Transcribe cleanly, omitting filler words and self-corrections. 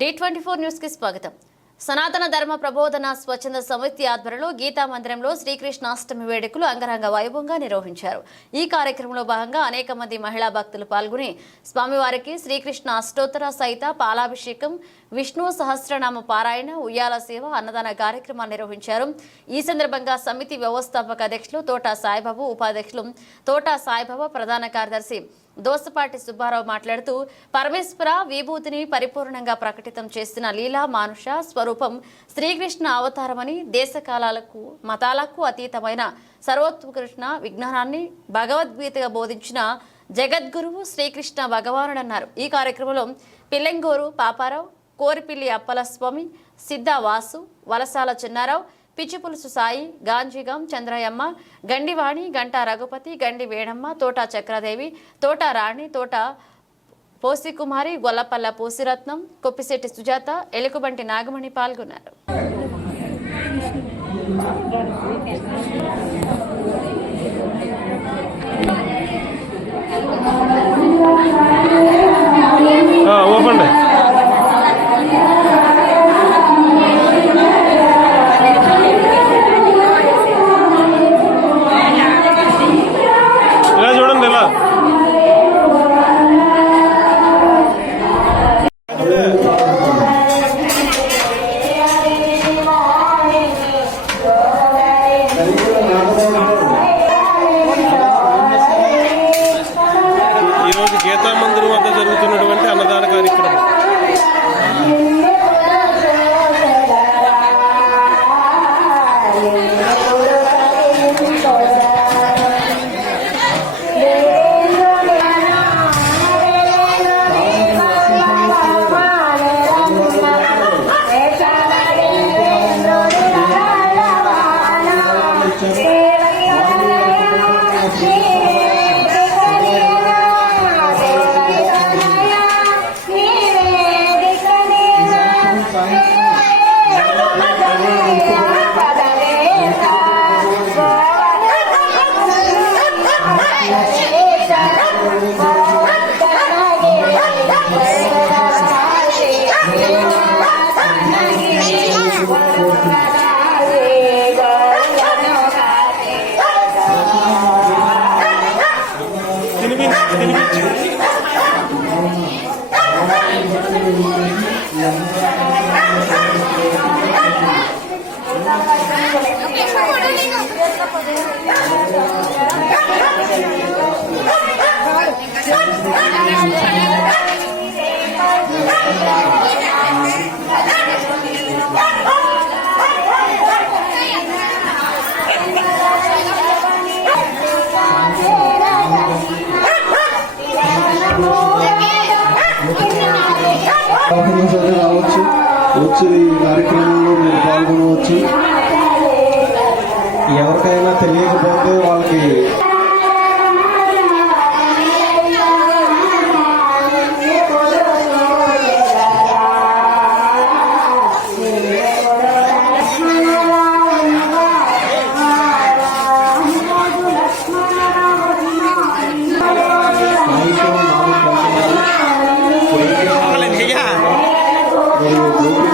D24 news కి స్వాగతం. సనాతన ధర్మ ప్రబోధన స్వచ్ఛంద సమితి ఆధ్వర్యంలో గీతా మందిరంలో శ్రీకృష్ణాష్టమి వేడుకలు అంగరంగ వైభవంగా నిర్వహించారు. ఈ కార్యక్రమంలో భాగంగా అనేక మంది మహిళా భక్తులు పాల్గొని స్వామివారికి శ్రీకృష్ణ అష్టోత్తర సహిత పాలాభిషేకం, విష్ణు సహస్రనామ పారాయణ, ఉయ్యాల సేవ, అన్నదాన కార్యక్రమాన్ని నిర్వహించారు. ఈ సందర్భంగా సమితి వ్యవస్థాపక అధ్యక్షులు తోట సాయిబాబు, ఉపాధ్యక్షులు తోట సాయిబాబా, ప్రధాన కార్యదర్శి దోసపాటి సుబ్బారావు మాట్లాడుతూ పరమేశ్వర విభూతిని పరిపూర్ణంగా ప్రకటితం చేసిన లీలా మానుష స్వరూపం శ్రీకృష్ణ అవతారమని, దేశకాలాలకు మతాలకు అతీతమైన సర్వోత్కృష్ణ విజ్ఞానాన్ని భగవద్గీతగా బోధించిన జగద్గురువు శ్రీకృష్ణ భగవానుడన్నారు. ఈ కార్యక్రమంలో పిల్లెంగూరు పాపారావు, కోరిపిల్లి అప్పలస్వామి, సిద్ధ వాసు, వలసాల చిన్నారావు, పిచ్చిపులుసు సాయి, గాంజీగం చంద్రయమ్మ, గండివాణి, గంటా రఘుపతి, గండి వేణమ్మ, తోట చక్రదేవి, తోట రాణి, తోట పోసికుమారి, గొల్లపల్ల పూసిరత్నం, కొప్పిశెట్టి సుజాత, ఎలుకబంటి నాగమణి పాల్గొన్నారు. ఈరోజు గీతా మందిరం వద్ద జరుగుతున్నటువంటి అన్నదాన కార్యక్రమం. రావచ్చు, వచ్చి ఈ కార్యక్రమంలో మీరు పాల్గొనవచ్చు. ఎవరికైనా తెలియకపోతే వాళ్ళకి గోపిగా